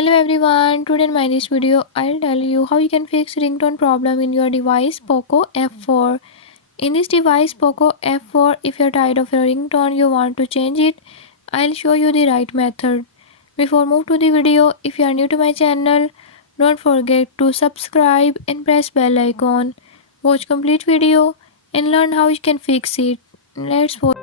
Hello everyone, today in my this video I'll tell you how you can fix ringtone problem in your device POCO F4. In this device POCO F4, if you're tired of your ringtone you want to change it, I'll show you the right method. Before move to the video, if you are new to my channel, don't forget to subscribe and press bell icon. Watch complete video and learn how you can fix it. Let's watch.